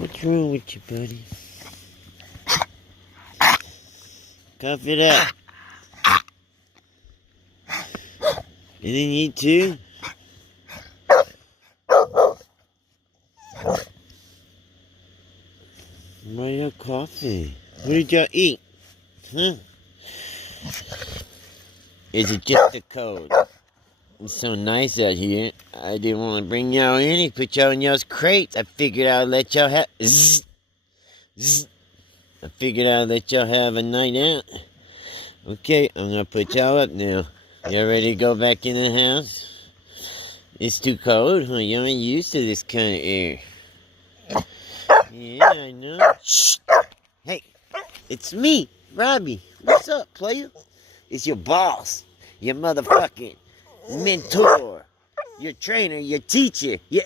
What's wrong with you, buddy? Cough it up. You didn't eat too? Why y'all coughing? What did y'all eat? Huh? Is it just the cold? It's so nice out here. I didn't want to bring y'all in. Put y'all in y'all's crates. I figured I'd let y'all have... Zzz, zzz. I figured I'd let y'all have a night out. Okay, I'm going to put y'all up now. Y'all ready to go back in the house? It's too cold, huh? You ain't used to this kind of air. Yeah, I know. Shh. Hey, it's me, Robbie. What's up, player? It's your boss. Your motherfucking mentor. Your trainer, your teacher, your